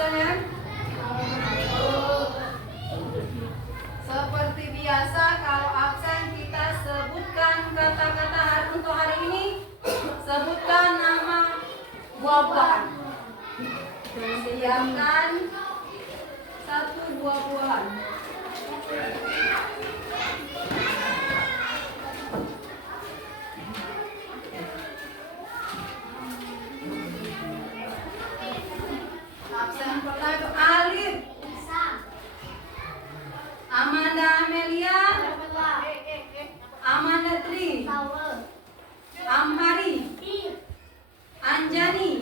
Absen ya? Seperti biasa kalau absen kita sebutkan kata-kata untuk hari ini. Sebutkan nama buah-buahan. Siapkan 1 buah-buahan. Absen pertama itu Alif, Amanda Amelia, Amanda Tri, Amhari, Anjani,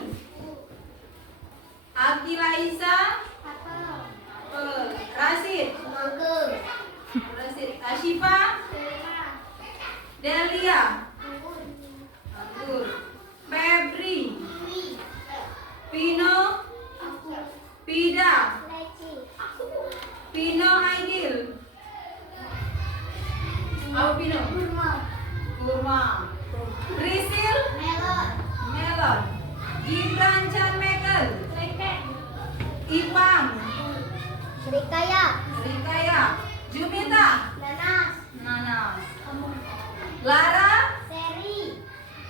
Akila Isa, Rasid, Ashifa, Delia, Anggur, Febri, Pino, Pida, Pino Aidil, Pino, Kurma, Risil, Melon, Gibran Chan Mekel, Ipang, Srikaya, Jumita, Nanas, Lara,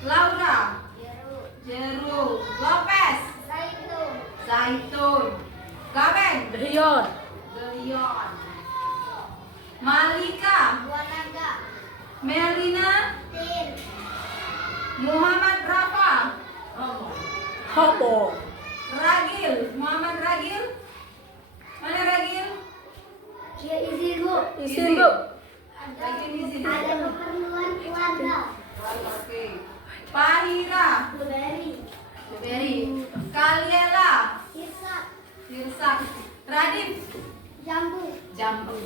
Laura, Jeru, Lopez, Zaitun, Gaben, Rion, Malika, Melina, Muhammad Rafa, Hobo. Ragil, Muhammad Ragil. Mana Ragil? Izin, Bu. Ragil izin. keperluan keluarga. Oke. Pahira, Beri, Kaliela, Sirsak, Radif, Jambu,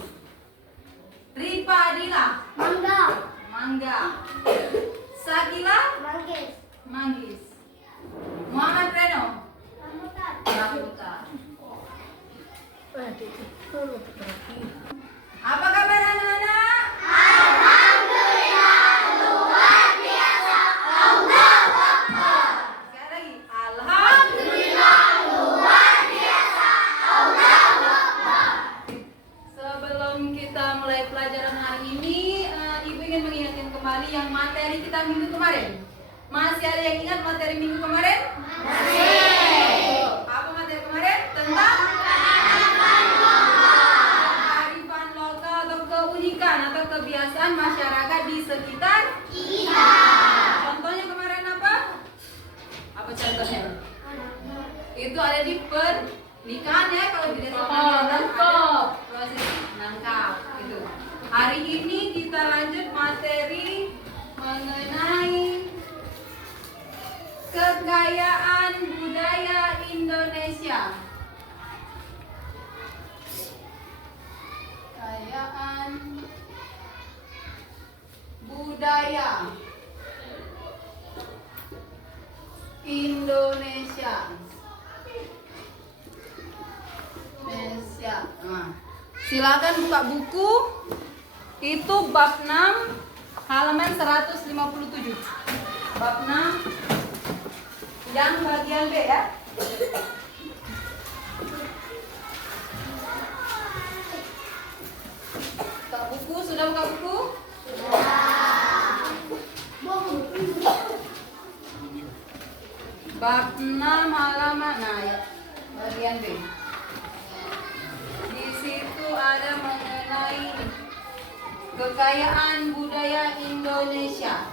Ripa Adila, Mangga, Sakila, Manggis, Muhammad Reno, Rambutan. Apa kabar anak-anak? Sekali lagi, Alhamdulillah. Sebelum kita mulai pelajaran hari ini, Ibu ingin mengingatkan kembali yang materi kita minggu kemarin. Masih ada yang ingat materi minggu kemarin? Masih. Apa materi kemarin? Tentang kearifan lokal atau keunikan atau kebiasaan masyarakat di sekitar kita. Contohnya kemarin apa? Apa contohnya? Itu ada di pernikahan ya, kalau di desa pernikahan ada prosesi nangkap gitu. Hari ini kita lanjut materi mengenai kekayaan budaya Indonesia. Kekayaan budaya Indonesia. Silakan buka buku. Itu bab 6 halaman 157. Bab 6 yang bagian B ya. Buka buku, sudah buka buku? Bab 6 halaman, nah ya, bagian B. Di situ ada mengenai kekayaan budaya Indonesia.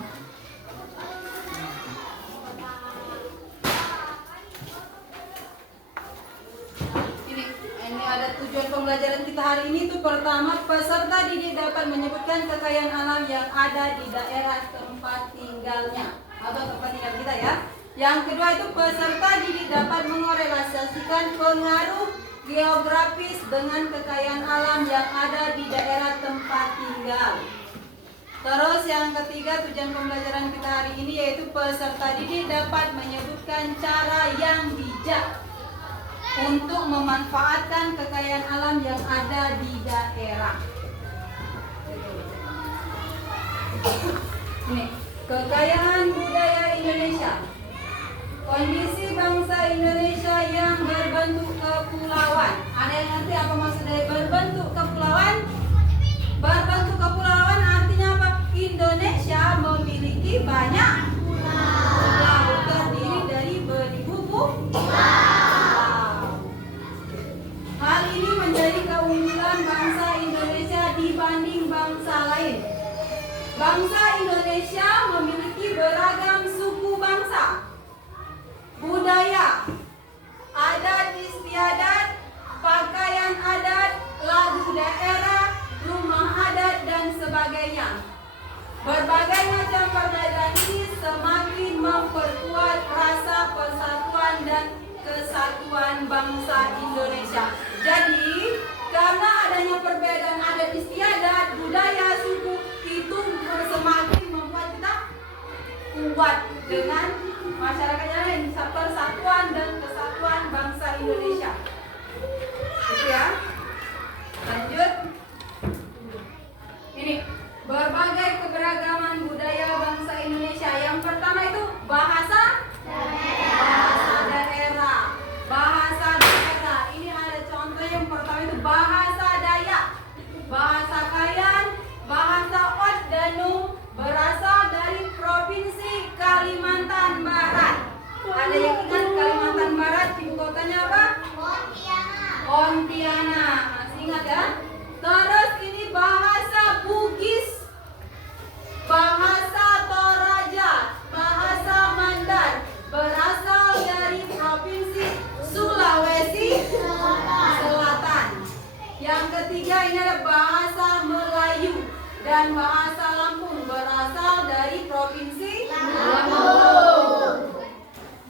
Ini ada tujuan pembelajaran kita hari ini. Itu pertama, peserta didik dapat menyebutkan kekayaan alam yang ada di daerah tempat tinggalnya atau tempat tinggal kita ya. Yang kedua itu peserta didik dapat mengorelasasikan pengaruh geografis dengan kekayaan alam yang ada di daerah tempat tinggal. Terus yang ketiga, tujuan pembelajaran kita hari ini yaitu peserta didik dapat menyebutkan cara yang bijak untuk memanfaatkan kekayaan alam yang ada di daerah. Ini kekayaan budaya Indonesia. Kondisi bangsa Indonesia yang berbentuk kepulauan Bangsa Indonesia memiliki beragam suku bangsa, budaya, adat istiadat, pakaian adat, lagu daerah, rumah adat, dan sebagainya. Berbagai macam perbedaan ini semakin memperkuat rasa persatuan dan kesatuan bangsa Indonesia. Jadi, karena adanya perbedaan adat istiadat, budaya, suku, itu semakin membuat kita kuat dengan masyarakatnya lain, persatuan dan kesatuan bangsa Indonesia. Itu ya. Lanjut. Ini berbagai keberagaman budaya bangsa Indonesia. Yang pertama itu bahasa daerah. Bahasa daerah. Ini ada contoh yang pertama itu bahasa Dayak, bahasa Kayan, bahasa Ot Danum, berasal dari provinsi Kalimantan Barat. Ada yang ingat Kalimantan Barat ibu kotanya apa? Pontianak. Masih ingat ya? Terus ini bahasa Bugis, bahasa Toraja, bahasa Mandar, berasal dari provinsi Sulawesi Selatan. Yang ketiga ini ada bahasa Melayu dan bahasa Lampung, berasal dari provinsi Lampung.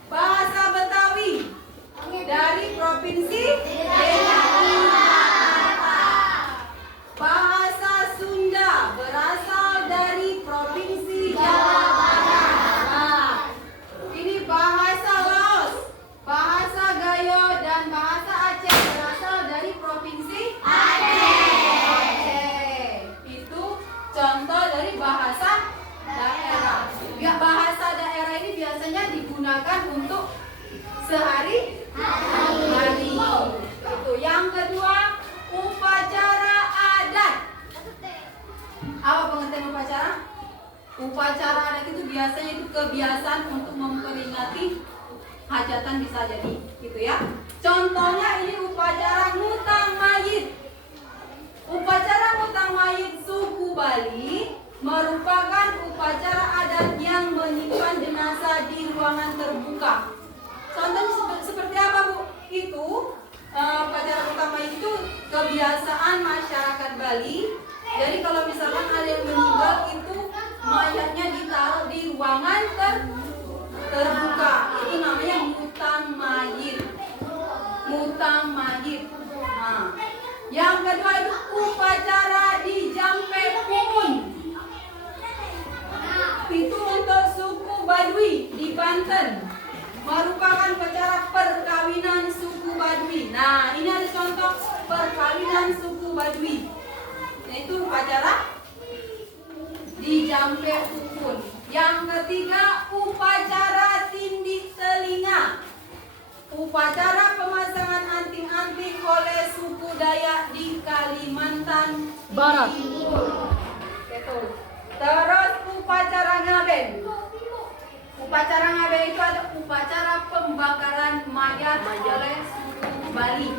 Bahasa Betawi dari provinsi DKI Jakarta. Bahasa Sunda berasal dari provinsi Jawa Barat. Ini bahasa Laos, bahasa Gayo, dan bahasa Aceh berasal dari provinsi Aceh. Itu contoh dari bahasa daerah. Ya, bahasa daerah ini biasanya digunakan untuk sehari-hari. Itu. Yang kedua, upacara adat. Apa pengertian upacara? Upacara adat itu biasanya itu kebiasaan untuk memperingati hajatan bisa jadi, gitu ya. Contohnya ini upacara ngutang mayit. Upacara ngutang mayit suku Bali merupakan upacara adat yang menyimpan jenazah di ruangan terbuka. Contohnya seperti apa, Bu? Itu upacara ngutang mayit itu kebiasaan masyarakat Bali. Jadi kalau misalkan ada yang meninggal itu mayatnya ditaruh di ruangan terbuka. Itu namanya ngutang mayit. Ngutang mayit. Nah, yang kedua itu upacara di Jampe Pumun. Itu untuk suku Baduy di Banten. Merupakan upacara perkawinan suku Baduy. Nah, ini ada contoh perkawinan suku Baduy. Yaitu upacara di Jampe Pumun. Yang ketiga, upacara tindik telinga. Upacara pemasangan anting-anting oleh suku Dayak di Kalimantan Barat. Betul. Terus upacara ngaben. Upacara ngaben itu ada upacara pembakaran mayat oleh suku Bali.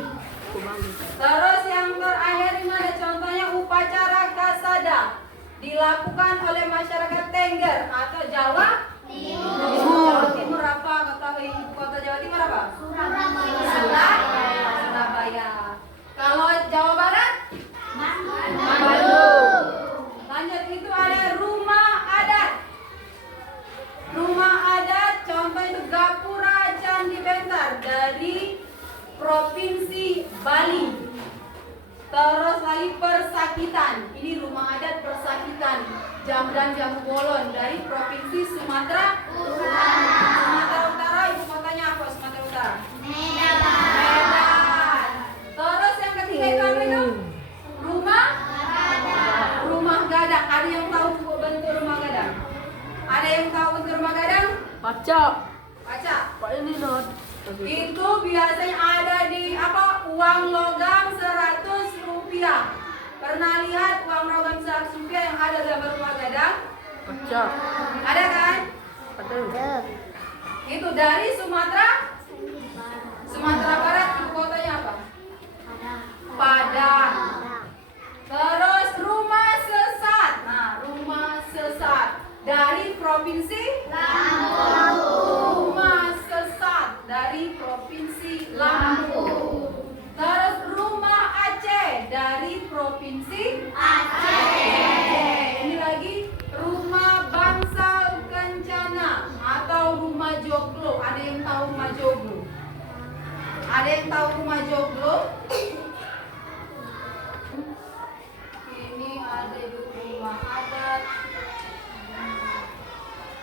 Terus yang terakhir ini ada contohnya upacara kasada, dilakukan oleh masyarakat Tengger atau Jawa Timur. Jawa Timur apa? Ketahui ibu kota Jawa Timur apa? Surabaya. Kalau Jawa Barat? Bandung. Lanjut, itu ada rumah adat. Rumah adat contoh itu Gapura Candi Bentar dari Provinsi Bali. Terus lagi Persakitan. Ini rumah adat Persakitan dan Jamu Bolon dari Provinsi Sumatera Utara. Ibu kotanya apa Sumatera Utara? Medan. Terus yang ketiga itu apa itu? Rumah gadang. Ada yang tahu bentuk rumah gadang? Ada yang tahu bentuk rumah gadang? Baca. Pak ini not. Itu biasanya ada di apa? Uang logam 100 rupiah. Pernah lihat uang logam 100 rupiah yang ada gambar rumah gadang? Baca. Ada kan? Ada. Itu dari Sumatera Barat. Ibu kotanya apa? Padang. Terus rumah sesat. Nah, rumah sesat Ada yang tahu rumah joglo? Ini ada di rumah adat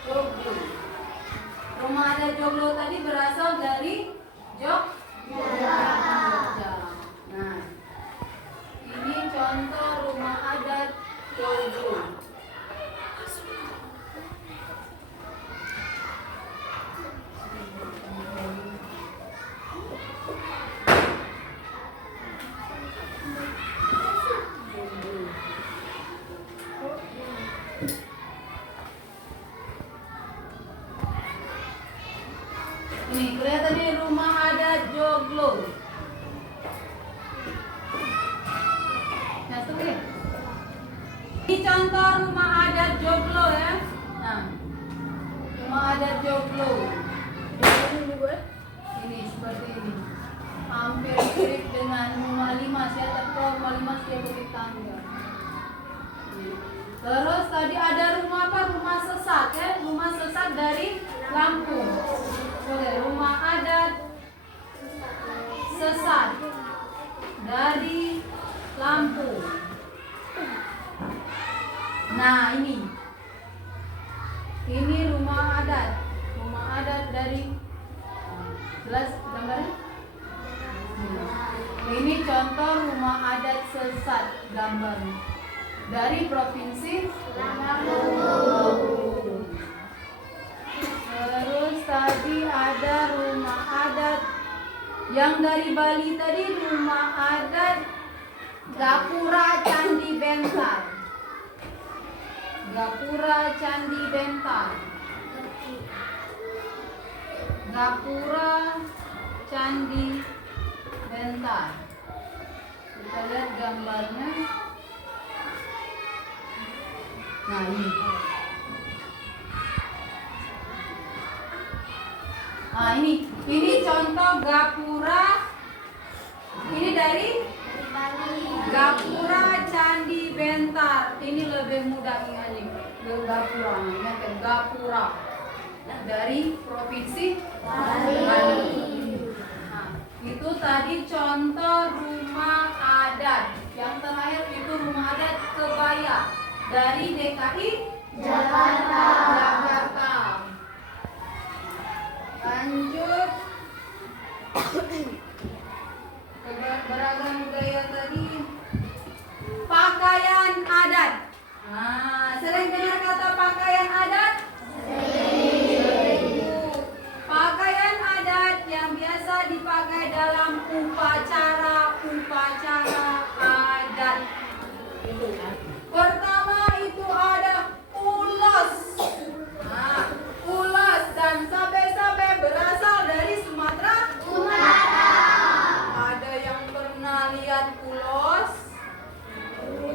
joglo. Rumah adat joglo tadi berasal dari Jogja. Nah, ini contoh rumah adat joglo. Nih, kelihatan nih rumah adat joglo. Nah, tuh ya. Ini contoh rumah adat joglo ya. Nah, rumah adat joglo. Ini seperti ini. Hampir mirip dengan rumah limas ya, tapi kalau rumah limas dia bukit tangga. Terus tadi ada rumah apa? Rumah sesat ya, rumah sesat dari Lampung. Boleh, rumah adat sesat dari Lampung. Nah, ini rumah adat dari, jelas gambarnya? Ini contoh rumah adat sesat gambarnya dari provinsi Lampung. Terus tadi ada rumah adat yang dari Bali tadi, rumah adat Gapura Candi Bentar. Gapura Candi Bentar. Gapura Candi Bentar. Kita lihat gambarnya. Nah, ini. Nah, ini contoh gapura. Ini dari Gapura Candi Bentar. Ini lebih mudah ingatnya. Gapura, ingat Gapura dari provinsi Bali. Nah, itu tadi contoh rumah adat. Yang terakhir itu rumah adat kebaya dari DKI Jakarta. Lanjut beragam budaya tadi. Pakaian adat. Nah, sering dengar kata pakaian adat? Pakaian adat yang biasa dipakai dalam upacara adat. Pertama itu ada ulos. Nah, ulos dan sabe-sabe berasal dari Sumatera. Ada yang pernah lihat ulos?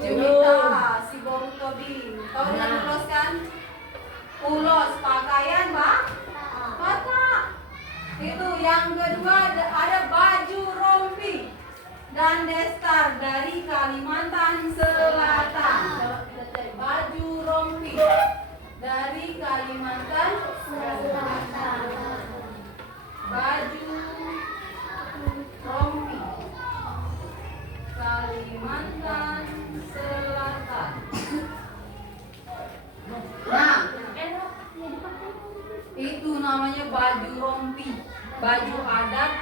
Jemita, si Boruto Bi. Tahu dengan ulos kan? Ulos pakaian, Pak? Batak. Itu yang kedua ada baju rompi dan destar dari Kalimantan Selatan. Kita cari baju rompi dari Kalimantan Selatan. Baju rompi Kalimantan Selatan. Nah, itu namanya baju rompi, baju adat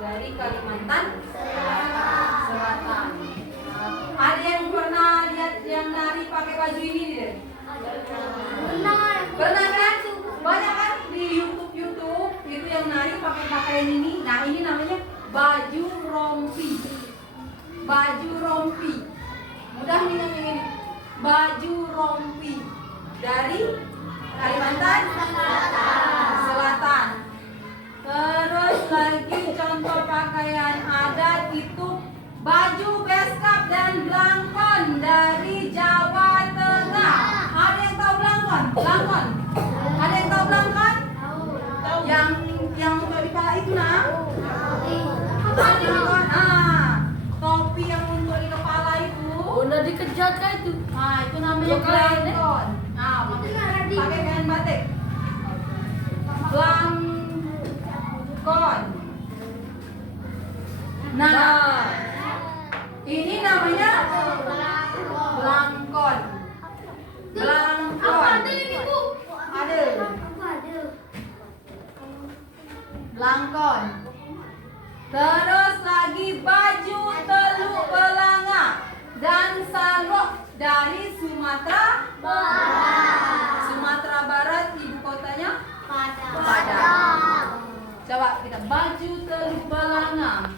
dari Kalimantan Selatan. Ada yang pernah lihat yang nari pakai baju ini deh? Pernah kan? Banyak kan di YouTube itu yang nari pakai pakaian ini. Nah, ini namanya baju rompi. Baju rompi. Mudah nih yang ini. Baju rompi dari Kalimantan Selatan. Terus lagi contoh pakaian adat itu baju beskap dan blangkon dari Jawa Tengah. Ada yang tahu blangkon? Blangkon. Ada yang tahu blangkon? Yang untuk di kepala itu nah. Topi yang untuk di kepala itu. Udah dikejar kan itu. Nah, itu namanya blangkon. Nah, pakai kain batik. Blangkon. Nah, ini namanya belangkon. Belangkon. Ada. Belangkon. Terus lagi baju teluk belanga dan salok dari Sumatera Barat. Sumatera Barat ibu kotanya Padang. Coba kita baju teluk belanga.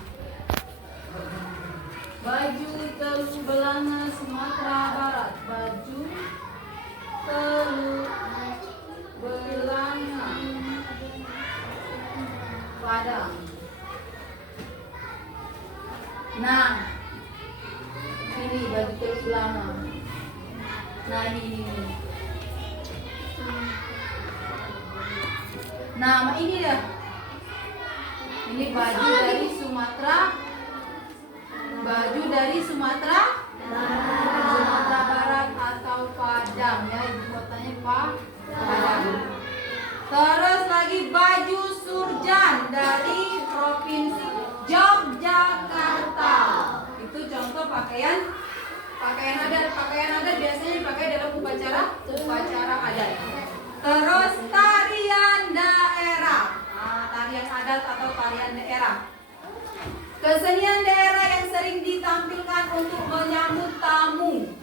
Baju teluk belanga Sumatera Barat. Baju teluk belanga Padang. Nah, ini baju teluk belanga. Nah ini. Nah ini dah. Ini baju dari Sumatera. Baju dari Sumatera Barat atau Padang ya, ibu kotanya Padang. Terus lagi baju surjan dari provinsi Yogyakarta. Itu contoh pakaian adat. Pakaian adat biasanya dipakai dalam upacara adat. Terus tarian daerah. Nah, tarian adat atau tarian daerah. Kesenian daerah yang sering ditampilkan untuk menyambut tamu,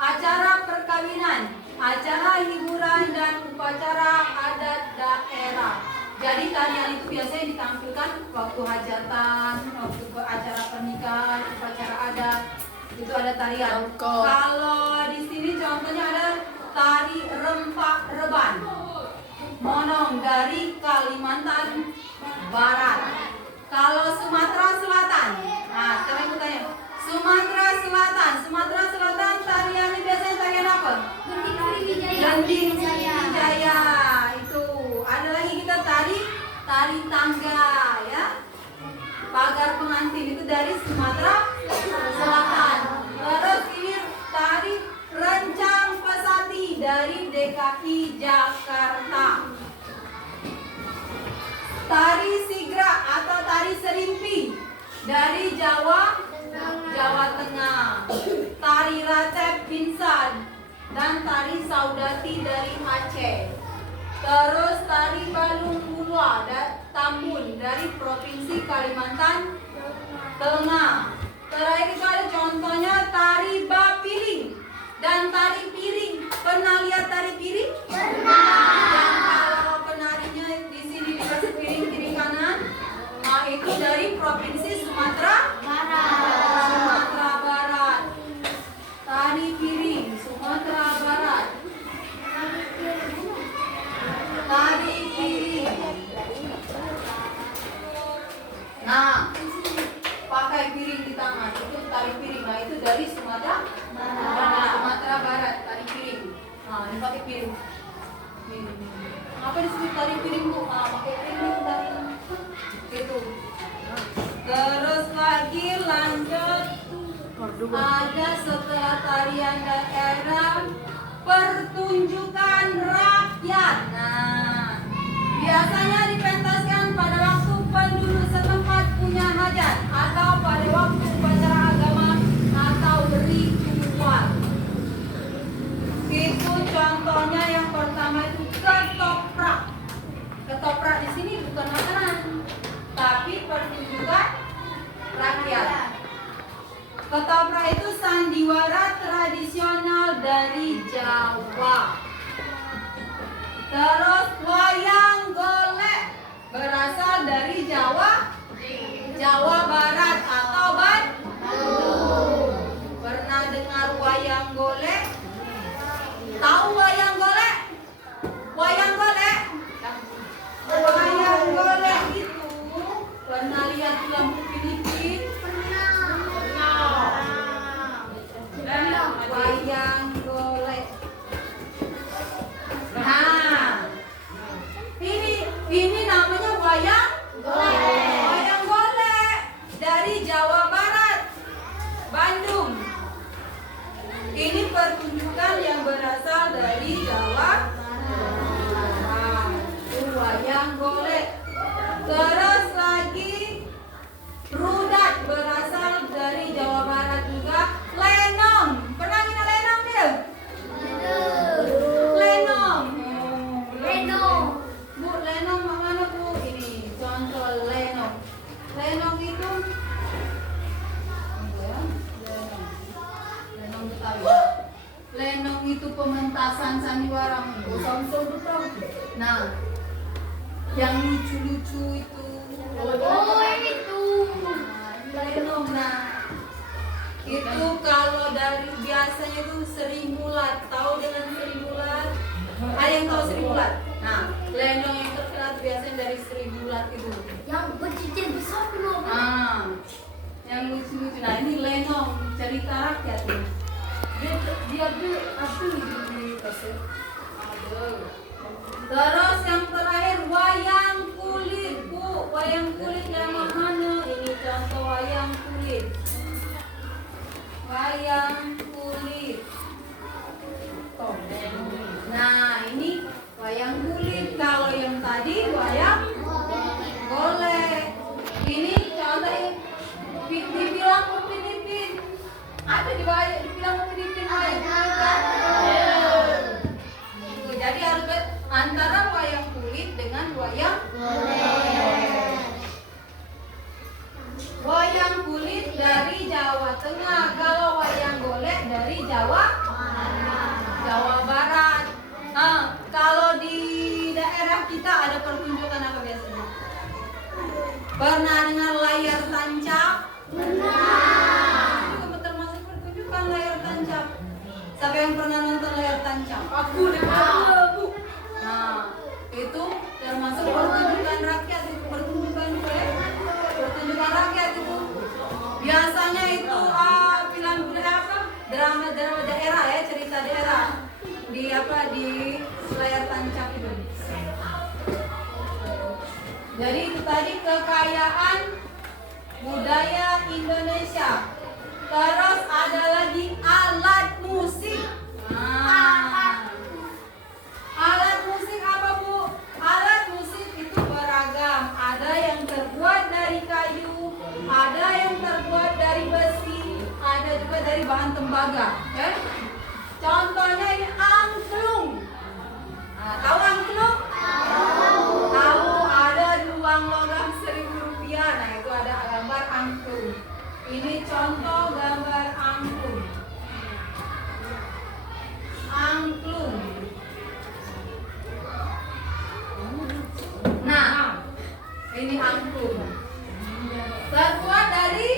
acara perkawinan, acara hiburan, dan upacara adat daerah. Jadi tarian itu biasanya ditampilkan waktu hajatan, waktu acara pernikahan, upacara adat. Itu ada tarian. Kalau di sini contohnya ada tari rempak reban, monong dari Kalimantan Barat. Kalau Sumatera Selatan, nah sekarang aku tanya, Sumatera Selatan tariannya biasanya tarian apa? Gending Sriwijaya. Itu ada lagi kita tari tangga ya. Pagar pengantin itu dari Sumatera Selatan. Terus ini tari rencang pesati dari DKI Jakarta. Tari sigra atau tari serimpi dari Jawa Tengah. Tari racep pinsan dan tari saudati dari Aceh. Terus tari balung bulwa dan tambun dari provinsi Kalimantan Tengah. Terakhir itu ada contohnya tari bapiling dan tari piring. Pernah lihat tari piring? Yang kalau penarinya di sini dikasih piring kiri kanan. Nah itu dari provinsi Sumatera Barat. Tari piring Sumatera Barat. Tari piring. Nah, pakai piring di tangan itu tari piring. Nah itu dari Sumatera Barat tari piring. Nah ini pakai piring. Apa disebut tari piring bu? Nah, pakai piring tari. Itu. Terus lagi lanjut. Ada setelah tarian daerah pertunjukan rakyat. Nah, biasanya dipentaskan pada waktu penduduk setempat punya hajat atau pada waktu upacara agama atau ritual. Itu contohnya yang pertama itu ketoprak. Ketoprak di sini bukan makanan, tapi pertunjukan rakyat. Ketoprak itu sandiwara tradisional dari Jawa. Terus wayang golek berasal dari Jawa Barat atau Bandung. Pernah dengar wayang golek? Tahu wayang golek? Wayang golek itu pernah lihat film Filipin? Wayang golek. Nah, ini namanya wayang golek. Wayang golek dari Jawa Barat, Bandung. Ini pertunjukan yang berasal dari Jawa. Nah, itu wayang golek. Terus lagi rudat. Nah, yang lucu-lucu itu. Oh, itu. Lenong. Nah, itu kalau dari biasanya itu seribulat. Tahu dengan seribulat? Ada yang tahu seribulat? Nah, lenong yang terkenal biasanya dari seribulat itu. Yang bercicir besar kenapa? Ah, yang lucu-lucu. Nah, ini lenong cerita rakyat nih. Dia asli di kasih. Terus yang terakhir wayang kulit, Bu. Wayang kulit yang mana? Ini contoh wayang kulit. Wayang kulit. Nah, ini wayang kulit. Kalau yang tadi wayang golek. Ini contoh dibilang Upin Ipin. Ada dibilang Upin Ipin wayang kulit kan? Jadi harus antara wayang kulit dengan wayang golek. Wayang kulit dari Jawa Tengah, kalau wayang golek dari Jawa Barat. Nah, kalau di daerah kita ada pertunjukan apa biasanya? Pernah dengar layar tancap? Pernah. Itu termasuk pertunjukan layar tancap. Siapa yang pernah nonton layar tancap? Aku deh, Bu. Nah, itu termasuk pertunjukan rakyat, itu pertunjukan rakyat itu. Biasanya itu film-film apa? Drama daerah ya, cerita daerah. Di layar tancap itu. Jadi itu tadi kekayaan budaya Indonesia. Terus ada lagi alat musik. Nah, alat musik apa, Bu? Alat musik itu beragam. Ada yang terbuat dari kayu, ada yang terbuat dari besi, ada juga dari bahan tembaga. Okay? Contohnya ini angklung. Nah, tahu angklung? Tahu, ada di uang logam Rp1.000. Nah, itu ada gambar angklung. Ini contoh gambar angklung. Angklung. Nah, ini angklung. Terbuat dari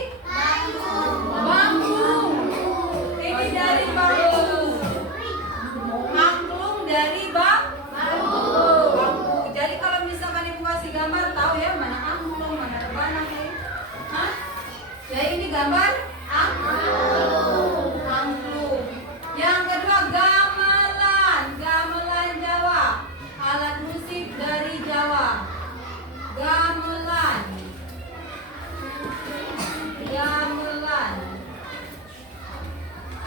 bambu. Ini dari bambu. Angklung dari bambu. Jadi kalau misalkan ibu kasih gambar, tahu ya mana angklung, mana rebana ya? Hah? Ya ini gambar angklung. Angklung. Yang kedua gamelan. Gamelan Jawa. Alat musik dari Jawa. Gamelan. Gamelan.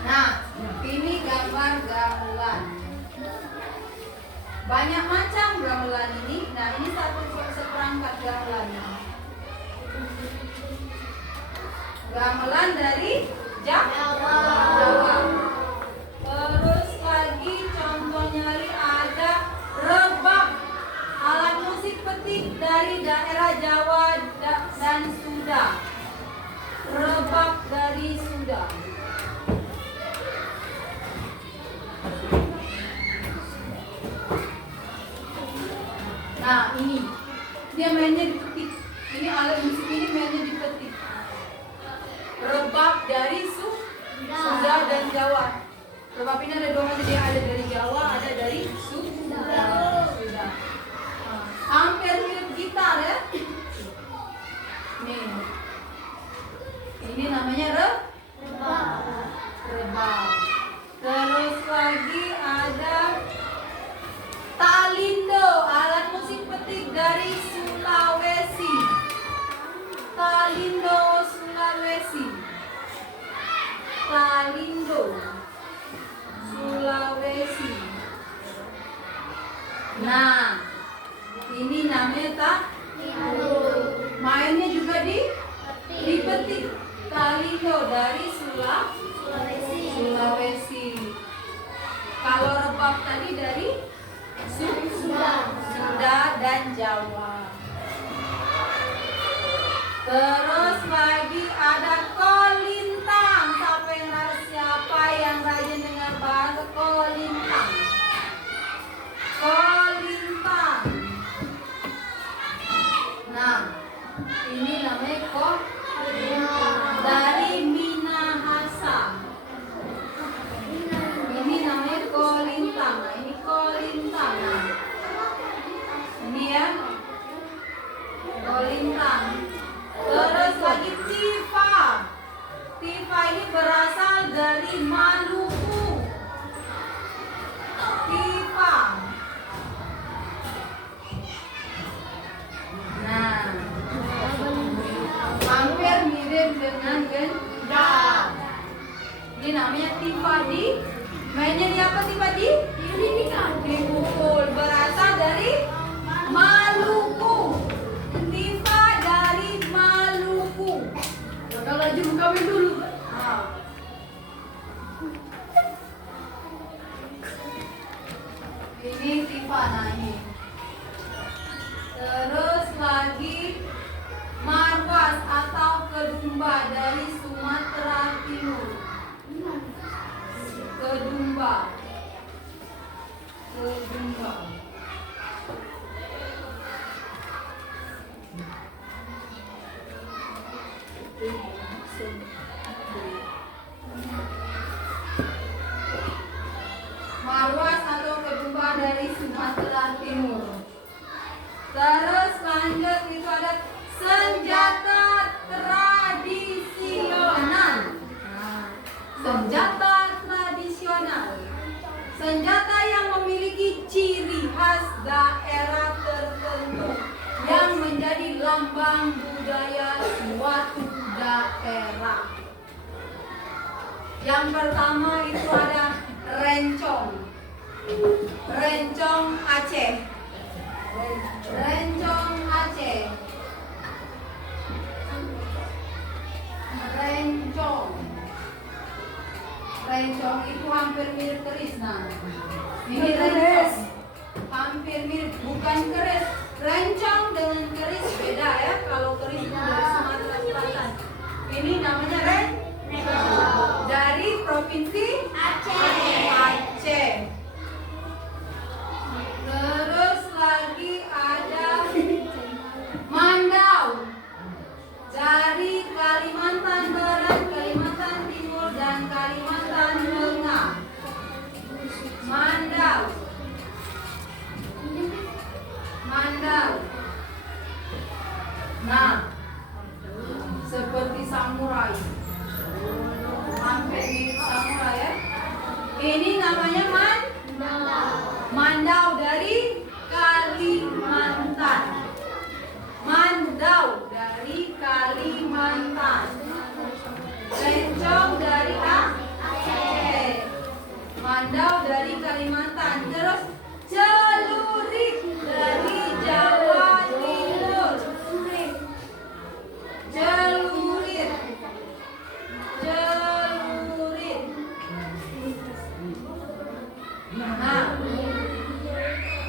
Nah, ini gambar gamelan. Banyak macam gamelan ini. Nah, ini seperangkat gamelan. Gamelan dari Jawa. Terus lagi contohnya lagi ada rebab. Alat musik petik dari daerah Jawa dan Sunda. Rebab dari Sunda. Nah, ini dia mainnya dipetik. Ini alat musik ini mainnya dipetik. Rebab dari Sunda dan Jawa. Rebab ini ada dua macam, dia ada dari Jawa, ada dari Sunda. Hampir mirip gitar ya. Nih. Ini namanya rebab. Terus lagi ada talindo, alat musik petik dari Sulawesi. Talindo Sulawesi. Talindo Sulawesi. Nah, ini namanya talindo. Mainnya juga dipetik. Talindo dari Sulawesi. Kalau rebab tadi dari Sunda dan Jawa. Terus lagi ada kolintang. Siapa yang rajin dengar bahasa kolintang? Ini namanya tipadi. Mainnya di apa tipadi? Dipukul. Berasal dari Maluku. Tifa dari Maluku. Kalau laju kami dulu. Nah. Ini tifa nah ini. Terus lagi marwas atau kedumba dari Sumatera Timur. Kedumba. Marwas atau kedumba dari Sumatera Timur. Terus lanjut itu ada senjata tradisional. Senjata tradisional. Senjata yang memiliki ciri khas daerah tertentu yang menjadi lambang budaya suatu daerah. Yang pertama itu ada rencong. Rencong Aceh. Rencong Aceh. Rencong. Rencong itu hampir mirip keris. Nah, ini rencong. Hampir mirip, bukan keris. Rencong dengan keris beda ya. Kalau keris itu dari Sumatera Selatan. Ini namanya rencong. Dari provinsi Aceh. Terus lagi ada mandau dari Kalimantan Barat, Kalimantan Timur, dan Kalimantan Tengah. Mandau. Nah, seperti samurai. Hampir mirip samurai ya. Ini namanya mandau dari Kalimantan. Mandau dari Kalimantan. Rencong dari Aceh. Mandau dari Kalimantan. Terus celurit dari Jawa Timur. Celurit. Nah,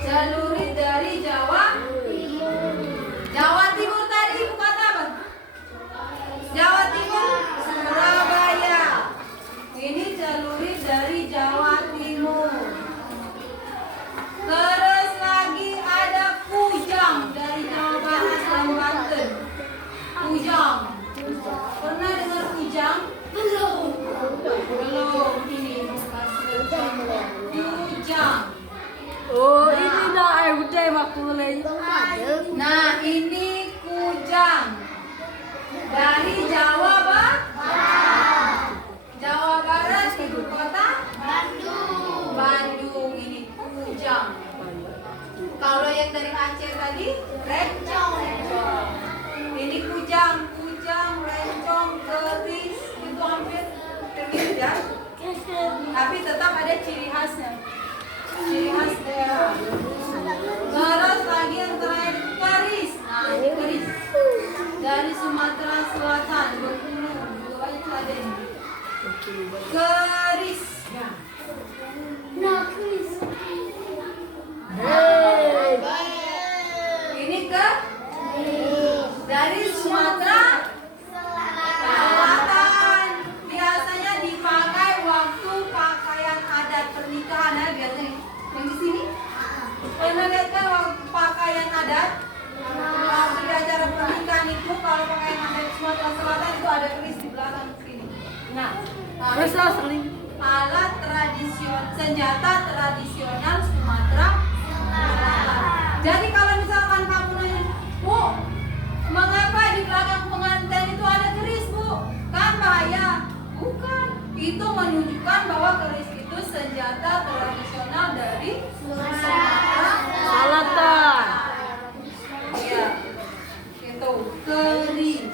celurit dari Jawa Timur tadi ibu kota apa? Jawa Timur, Surabaya. Ini celurit dari Jawa Timur. Terus lagi ada kujang dari Jawa Barat dan Banten. Kujang. Pernah dengar kujang? Belum. Ini kujang. Oh, ini dah air gede makulai. Nah, ini kujang dari Jawa Barat. Jawa Barat, ibu kota Bandung. Ini kujang. Kalau yang dari Aceh tadi rencong. Ini kujang, rencong, keris itu hampir mirip ya. Tapi tetap ada ciri khasnya. Ciri khas daerah. Terus lagi yang terakhir keris. Nah, ini keris dari Sumatera Selatan. Banyak ada ini. Keris. Ini dari Sumatera Selatan. Biasanya dipakai waktu pakaian adat pernikahan ya biasanya. Yang di sini pernah lihat kan waktu pakaian adat waktu di acara pernikahan itu kalau pakaian adat Sumatera Selatan itu ada keris di belakang sini. Nah, Terus seling. alat tradisional, senjata tradisional Sumatera Selatan. Jadi kalau misalkan kamu nanya, Bu, mengapa di belakang pengantin itu ada keris, Bu? Kan bahaya. Bukan. Itu menunjukkan bahwa keris itu senjata tradisional dari Sumatera Selatan. Ya, itu keris.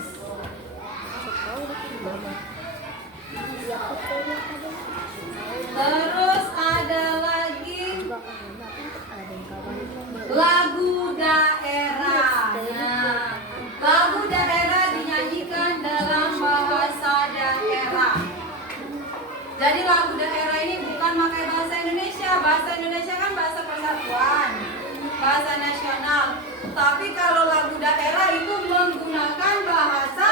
Terus ada lagi lagu daerah. Nah, lagu daerah dinyanyikan dalam bahasa daerah. Jadi lagu daerah ini bukan pakai bahasa Indonesia. Bahasa Indonesia kan bahasa persatuan, bahasa nasional. Tapi kalau lagu daerah itu menggunakan bahasa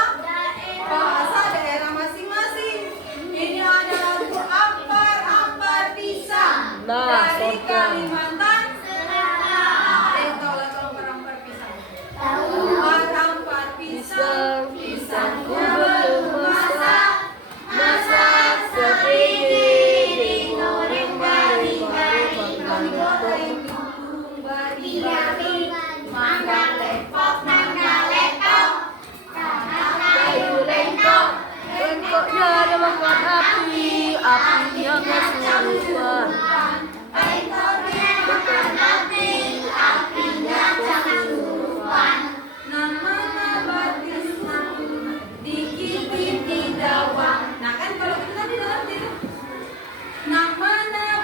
daerah masing-masing. Ini ada lagu Ampar Pisang dari Kalimantan. Tahu lagu Ampar Pisang? Ampar Pisang, pisangku belum masak, masak seperti digoreng bari-bari, digoreng dukung bari-bari, mangga lepok, kayu lengkok. Lengkoknya ada makan apinya kesurupan. Makan apinya kesurupan. Nama batis dikitip di dawang. Nah kan kalau kita di dalam itu nama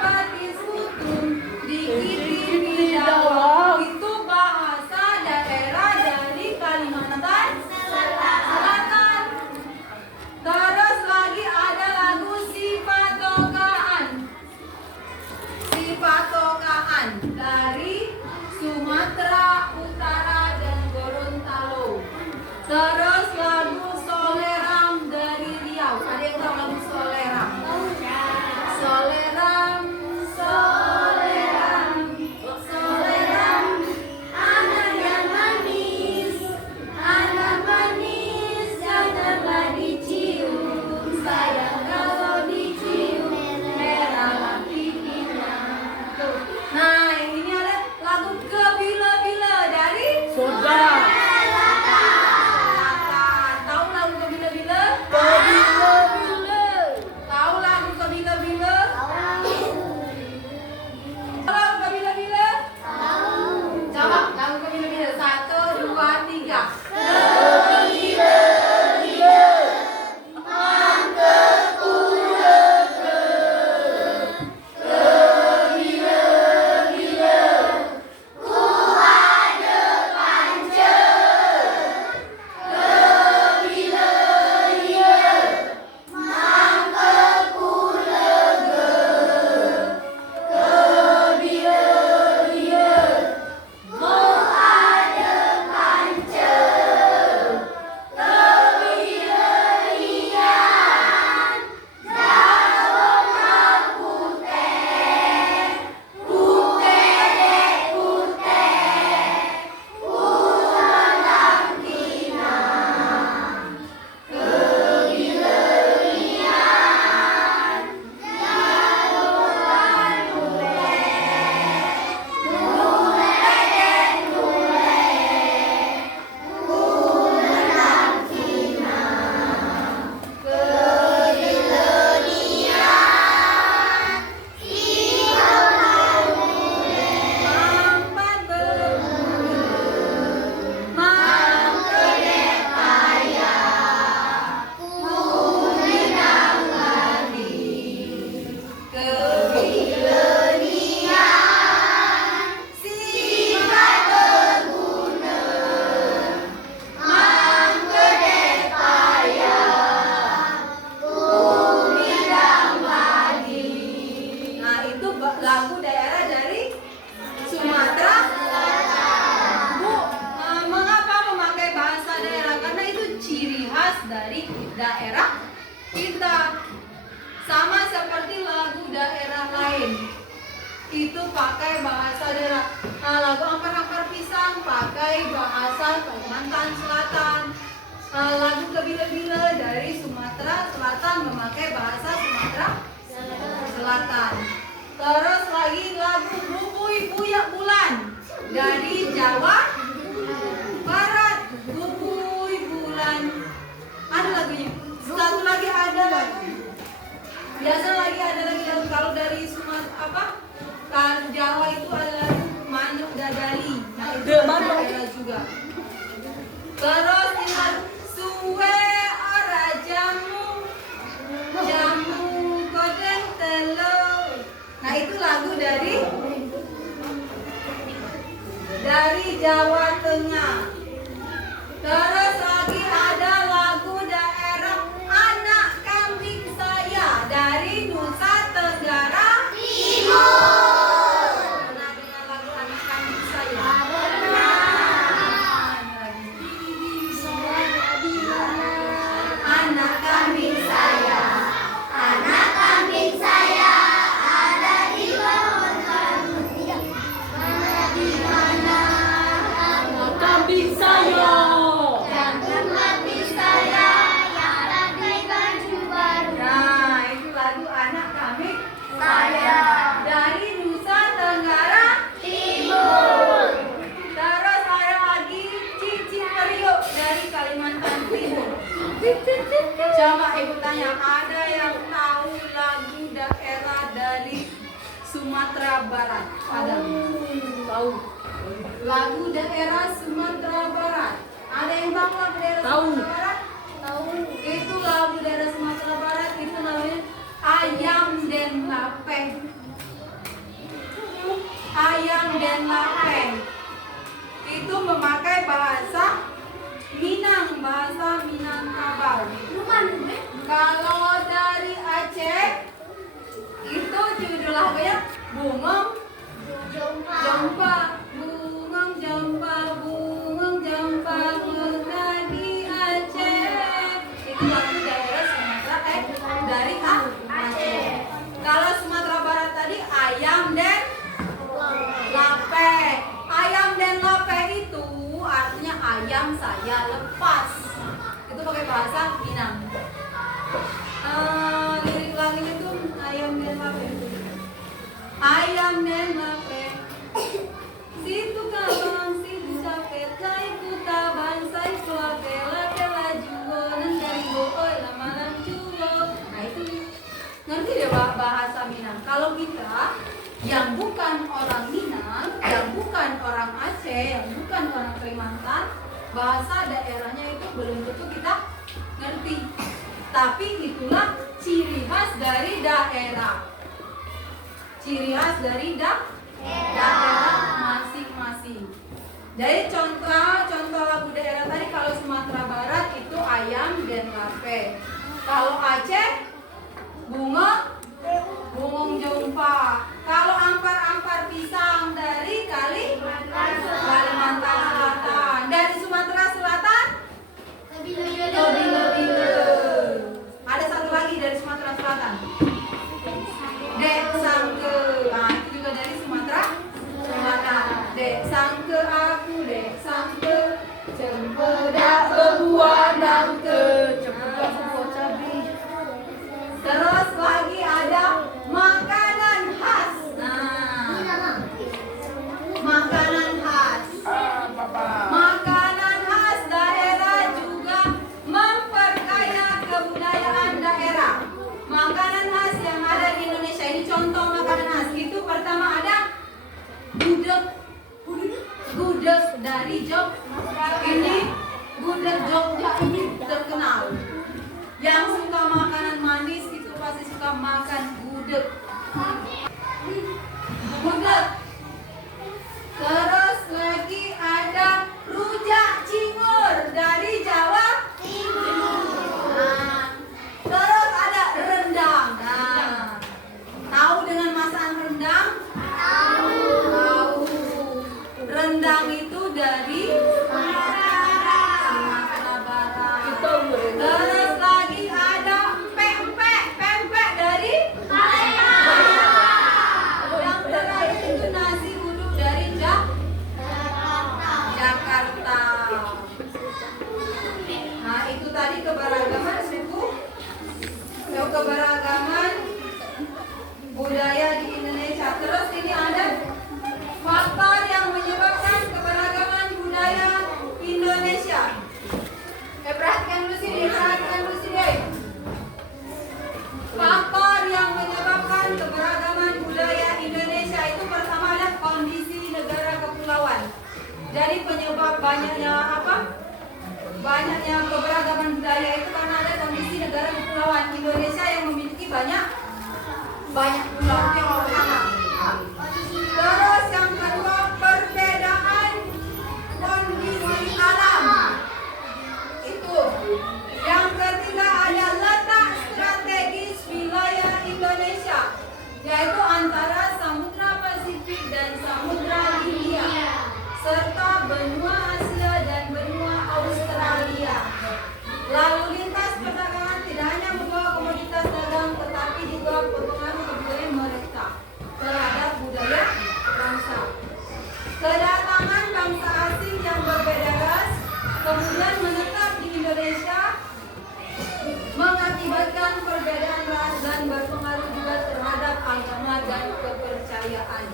batis utun dikitip di dawang. Itu bahasa daerah dari Kalimantan Selatan. Terus lagi ada lagu Sipatokaan dari Sumatera Utara dan Gorontalo. Terus lagu Soleram dari Riau. Ada yang tahu lagu Soleram? Soleram, Soleram, Soleram, anak yang manis, janganlah dicium, sayang kalau dicium, merah pipinya. Tuh. Nah, yang ini ada lagu Kebila-bila dari Sudah. Selatan. Tahu lagu Kebila-bila? Tahu lagu Kebila-bila? Tahu lagu Kebila-bila? Coba lagu Kebila-bila. 1, 2, 3. Lagu daerah dari Sumatera Selatan. Bu, mengapa memakai bahasa daerah? Karena itu ciri khas dari daerah kita. Sama seperti lagu daerah lain, itu pakai bahasa daerah. Nah, lagu Ampar Pisang pakai bahasa Kalimantan Selatan. Lagu Kebila-bila dari Sumatera Selatan memakai bahasa Sumatera Selatan. Terus lagi lagu Bubui Buyak Bulan dari Jawa Barat. Bubui Bulan. Ada lagunya. Satu lagi ada lagu. Biasa lagi ada lagi lagu kalau dari Sumatera Jawa itu ada lagu Manuk Dadali. Nah, itu daerah juga. Terus ini lagu Suwe Ora Jamu Jamu Kodeng Telur Coba ibu tanya, ada yang tahu lagu daerah dari Sumatera Barat? Ada? Tahu. Lagu daerah Sumatera Barat. Ada yang tahu lagu daerah Tahu. Sumatera Barat? Tahu. Itu lagu daerah Sumatera Barat itu namanya Ayam Den Lapeng. Ayam Den Lapeng itu memakai bahasa bahasa Minangkabau. Kalau dari Aceh itu judul lagunya Bungong Jompa, Bungong Jompa, Bungong Jompa di Aceh. Itu lagu daerah Sumatera dari Aceh. Kalau Sumatera Barat tadi Ayam Den Lape. Ayam Den Lape itu artinya ayam saya lepas. Itu pakai bahasa Minang. Lirik lagunya itu Ayam Den Lape. Ayam Den Lape. Situ kawan, situ capek, kai kutaban, sai kuape, lape lajuo, nendari booi, lamaran juo. Nah itu ngerti deh bahasa Minang. Kalau kita yang bukan orang Minang, yang bukan orang Aceh, yang bukan orang Kalimantan, bahasa daerahnya itu belum tentu kita ngerti. Tapi itulah ciri khas dari daerah. Ciri khas dari daerah masing-masing. Jadi contoh lagu daerah tadi kalau Sumatera Barat itu Ayam Den Lape. Kalau Aceh Bungong Jompa. Kalau ampar-ampar pisang dari Kalimantan Selatan. Dari Sumatera Selatan Tobile. Ada satu lagi dari Sumatera Selatan. Dek Sangke. Nah, itu juga dari Sumatera Selatan. Dek Sangke aku, Dek Sangke. Cempedak berbuah nangke. Cempedak berbuah cabai. Terus lagi ada makanan khas. Nah, makanan khas. Makanan khas daerah juga memperkaya kebudayaan daerah. Makanan khas yang ada di Indonesia ini contoh makanan khas. Itu pertama ada gudeg. Gudeg dari Jogja. Ini gudeg Jogja ini terkenal. Yang suka makanan manis itu pasti suka makan gudeg. Gudeg. Terus lagi ada rujak cingur dari Jawa Timur. Nah, terus ada rendang. Nah, tahu dengan masakan rendang? Tahu. Rendang itu dari Sumatera Barat. Terus lagi ada pempek dari yang terakhir itu nasi uduk dari Jakarta. Nah itu tadi keberagaman suku, keberagaman budaya di Indonesia. Terus ini ada faktor yang menyebabkan keberagaman budaya Indonesia. Perhatikan dulu sini, Faktor yang menyebabkan keberagaman budaya Indonesia itu pertama ada kondisi negara kepulauan. Jadi penyebab banyaknya keberagaman budaya itu karena ada kondisi negara kepulauan. Indonesia yang memiliki banyak pulau yang berwarna. Terus yang kedua perbedaan kondisi alam. Itu. Yang ketiga ada letak strategis wilayah Indonesia, yaitu antara Samudra Pasifik dan Samudra Hindia, serta benua Asia dan benua Australia. Lalu lintas perdagangan tidak hanya membawa komoditas dagang, tetapi juga berpengaruh ke budaya mereka terhadap budaya bangsa. Kedatangan bangsa asing yang berbeda ras kemudian menetap di Indonesia mengakibatkan perbedaan ras dan berpengaruh juga terhadap agama dan kepercayaan.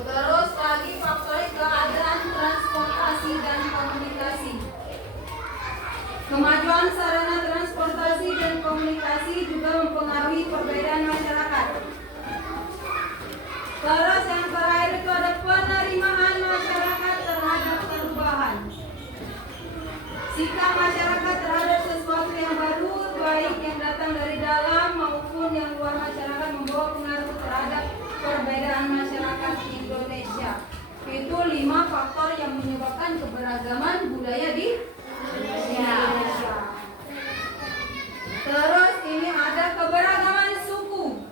Terus lagi faktor keadaan transportasi dan komunikasi. Kemajuan sarana transportasi dan komunikasi juga mempengaruhi perbedaan masyarakat. Terus yang terakhir itu ada penerimaan masyarakat terhadap perubahan. Sikap masyarakat terhadap sesuatu yang baru, baik yang datang dari dalam maupun yang luar masyarakat, membawa pengaruh terhadap perbedaan masyarakat Indonesia. Itu 5 faktor yang menyebabkan keberagaman budaya di Indonesia. Terus ini ada keberagaman suku.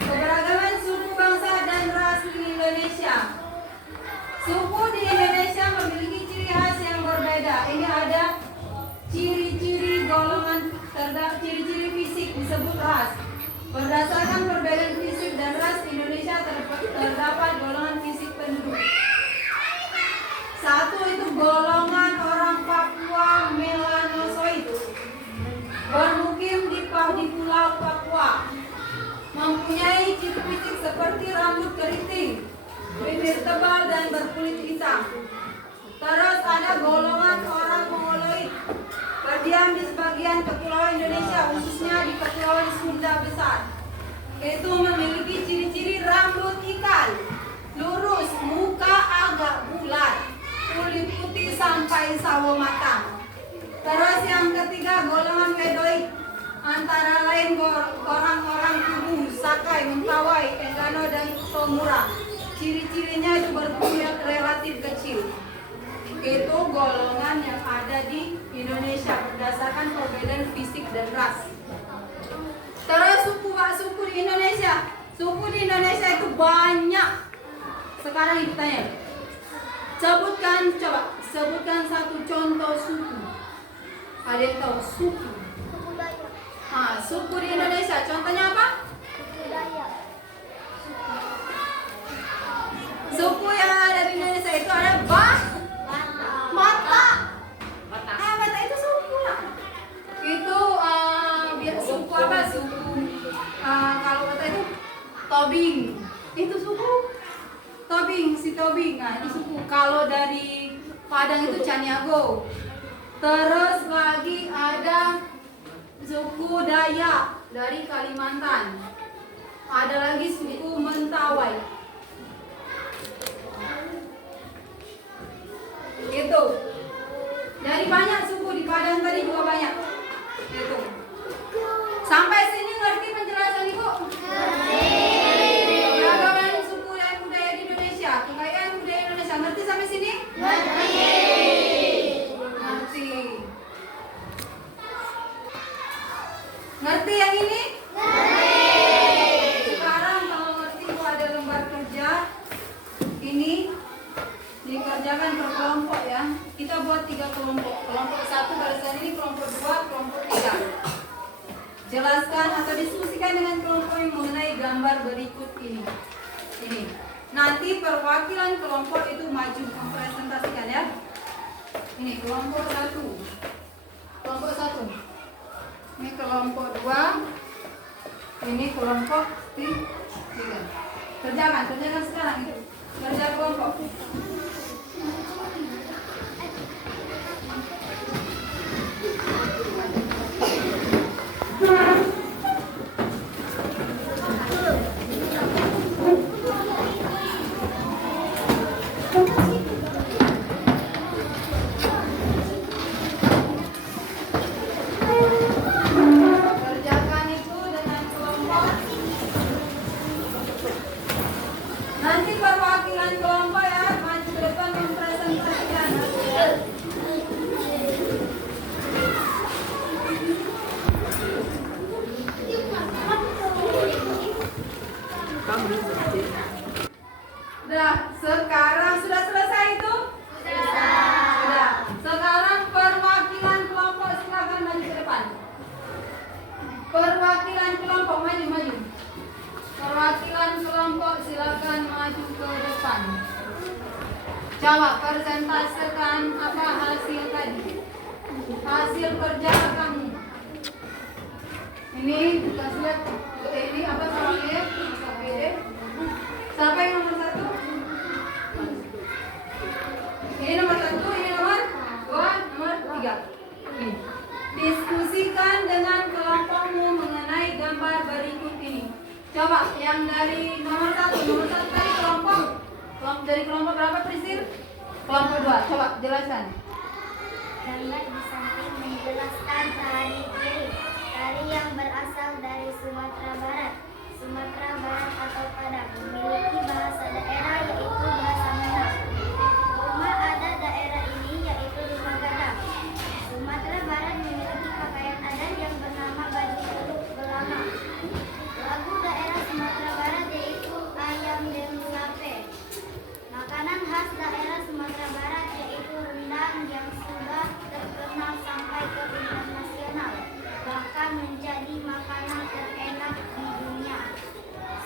Keberagaman suku, bangsa, dan ras di Indonesia. Suku di Indonesia memiliki ciri khas yang berbeda. Ini ada ciri-ciri golongan, ciri-ciri fisik disebut ras. Berdasarkan perbedaan fisik dan ras Indonesia terdapat golongan fisik penduduk. Satu itu golongan orang Papua Melanosoid, bermukim di Pulau Papua, mempunyai ciri fisik seperti rambut keriting, bibir tebal dan berkulit hitam. Terus ada golongan orang Mongoloid, berdiam di sebagian kepulauan Indonesia, khususnya di Kepulauan Sunda Besar. Itu memiliki ciri-ciri rambut ikal, lurus, muka agak bulat, kulit putih sampai sawo matang. Terus yang ketiga golongan Wedoid, antara lain orang-orang Kubu, Sakai, Mentawai, Enggano, dan Tomura. Ciri-cirinya itu berkulit relatif kecil. Itu golongan yang ada di Indonesia berdasarkan perbedaan fisik dan ras. Terus suku di Indonesia. Suku di Indonesia itu banyak. Sekarang ibu tanya. Sebutkan satu contoh suku. Ada yang tahu suku? Suku di Indonesia. Contohnya apa? Suku yang ada di Indonesia itu ada Batak. Batak itu suku lah. Itu suku apa? Kalau Batak itu Tobing. Itu suku Tobing, si Tobing. Nah, ini suku. Kalau dari Padang itu Caniago. Terus lagi ada suku Dayak dari Kalimantan. Ada lagi suku Mentawai. Itu. Dari banyak suku di Padang tadi juga banyak. Itu. Sampai sini ngerti penjelasan Ibu? Keberagaman suku dan budaya di Indonesia, kekayaan budaya Indonesia. Ngerti sampai sini? Ngerti. Ngerti yang ini? Ngerti. Sekarang kalau ngerti Ibu ada lembar kerja. Ini dikerjakan per kelompok ya. Kita buat 3 kelompok. Kelompok 1 barisan ini, kelompok 2, kelompok 3. Jelaskan atau diskusikan dengan kelompok yang mengenai gambar berikut ini. Nanti perwakilan kelompok itu maju mempresentasikan ya. Ini kelompok 1. Kelompok 1. Ini kelompok 2. Ini kelompok 3. Kerjakan sekarang itu. Kerja kelompok. Kerjakan itu dengan kelompok. Nanti perwakilan kelompok ya maju ke depan mempresentasikan hasil. Sekarang sudah selesai itu? Sudah. Sekarang perwakilan kelompok silakan maju ke depan. Perwakilan kelompok maju. Perwakilan kelompok silakan maju ke depan. Coba presentasikan apa hasil tadi. Hasil kerja kamu. Ini kasih lihat. Ini apa namanya? Siapa yang nomor 1? Ini nomor 1, ini nomor 2, nomor 3. Diskusikan dengan kelompokmu mengenai gambar berikut ini. Coba yang dari nomor satu dari kelompok berapa Priscil? Kelompok 2, coba jelaskan. Gambar di samping menjelaskan tari piring. Tari yang berasal dari Sumatera Barat. Sumatera Barat atau Padang memiliki bahasa daerah yaitu bahasa Minang. Rumah adat daerah ini yaitu rumah gadang. Sumatera Barat memiliki pakaian adat yang bernama baju teluk belanga. Lagu daerah Sumatera Barat yaitu ayam dan sape. Makanan khas daerah Sumatera Barat yaitu rendang yang sudah terkenal sampai ke internasional, bahkan menjadi makanan terenak di dunia.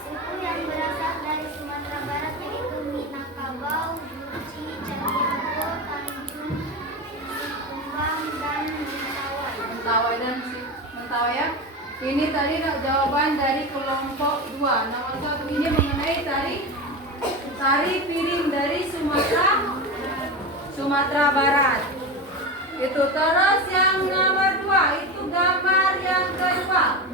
Suku yang berasal dari Sumatera Barat yaitu Minangkabau, Guci, Canggiago, Tanjung, Kumbang, dan Mentawai. Mentawai ya. Ini tadi jawaban dari kelompok 2. Nomor 1 ini mengenai tari piring dari Sumatera Barat. Itu terus yang nomor 2 itu gambar yang kedua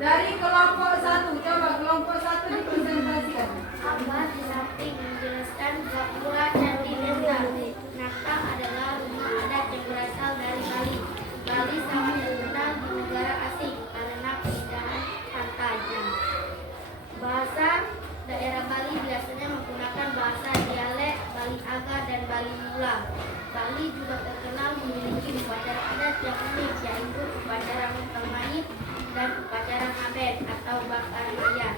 dari kelompok 1. Coba kelompok 1 dipresentasikan. Gambar di samping menjelaskan Gapura dan Dineta. Natang adalah rumah adat yang berasal dari Bali. Bali sangat terkenal di negara asing karena keindahan pantainya. Bahasa daerah Bali biasanya menggunakan bahasa dialek Bali Aga dan Bali Mula. Bali juga terkenal memiliki upacara adat yang unik yaitu upacara Mungkal Mayit dan upacara Ngaben atau bakar mayat.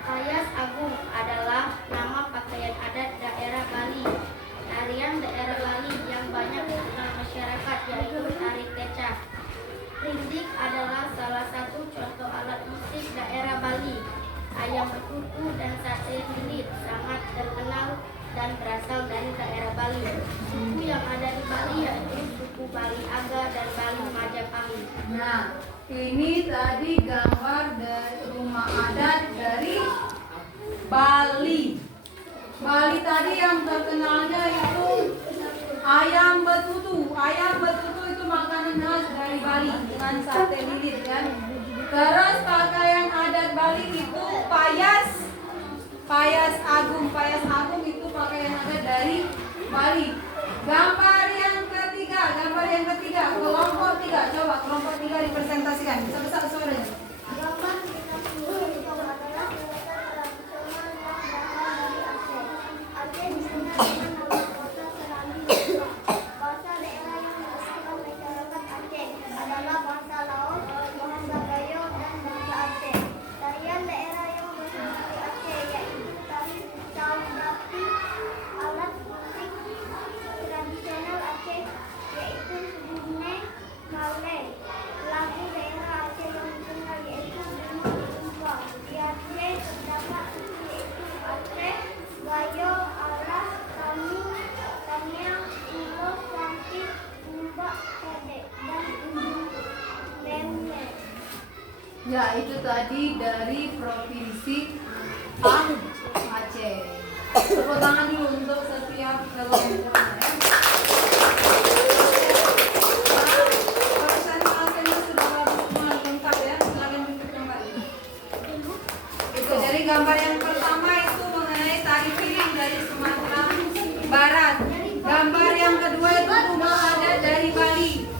Payas Agung adalah nama pakaian adat daerah Bali. Tarian daerah Bali yang banyak dikenal masyarakat yaitu tari kecak. Rindik adalah salah satu contoh alat musik daerah Bali. Ayam betutu dan sate lilit sangat terkenal dan berasal dari daerah Bali. Suku yang ada di Bali yaitu suku Bali Aga dan Bali Majapahit. Nah, ini tadi gambar dari rumah adat dari Bali. Bali tadi yang terkenalnya itu ayam betutu. Ayam betutu itu makanan khas dari Bali dengan sate lilit kan. Terus pakaian adat Bali itu payas agung. Payas agung itu pakaian adat dari Bali. Gambar yang ketiga, kelompok 3. Coba kelompok 3 dipresentasikan. Besar-besar suaranya. Gambar di samping itu adalah kereta tradisional yang berasal dari Aceh. Aceh dikenal dengan nama kota Serambi. Bahasa daerah yang digunakan masyarakat Aceh adalah bahasa Laos, bahasa Gayo, dan bahasa Aceh. Tarian daerah yang berasal dari Aceh yaitu tari Saudati, alat musik tradisional Aceh yaitu Gune Maule. Lagu daerah Aceh yang dikenal yaitu Bunga Umbang. Di Aceh terdapat suku yaitu Aceh, Gayo, Alas, Tami, Tamiang, Ulo, Sangkit, Umbak, Kedek, dan Meune. Ya, itu tadi dari Provinsi Aceh. Tepuk tangan dulu untuk setiap kelompoknya ya. Persentasenya sudah bagus semua, lengkap ya. Silakan duduk kembali. Itu dari gambar yang pertama itu mengenai tari piring dari Sumatera Barat. Gambar yang kedua itu rumah adat dari Bali.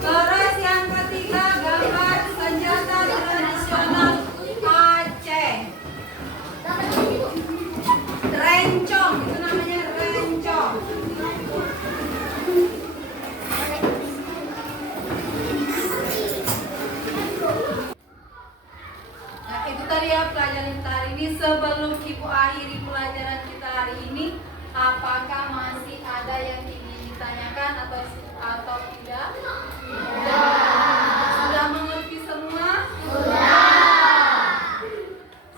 Terus yang ketiga gambar senjata tradisional Aceh. Rencong, itu namanya rencong. Nah, itu tadi ya pelajaran kita hari ini. Sebelum Ibu akhiri pelajaran kita hari ini, apakah masih ada yang ingin ditanyakan atau tidak? Sudah mengerti semua?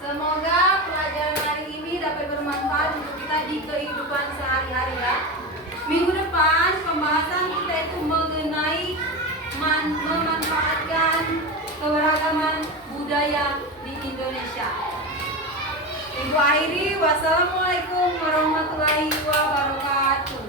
Semoga pelajaran hari ini dapat bermanfaat untuk kita di kehidupan sehari-hari ya. Minggu depan pembahasan kita itu mengenai memanfaatkan keberagaman budaya di Indonesia. Ibu akhiri, wassalamualaikum warahmatullahi wabarakatuh.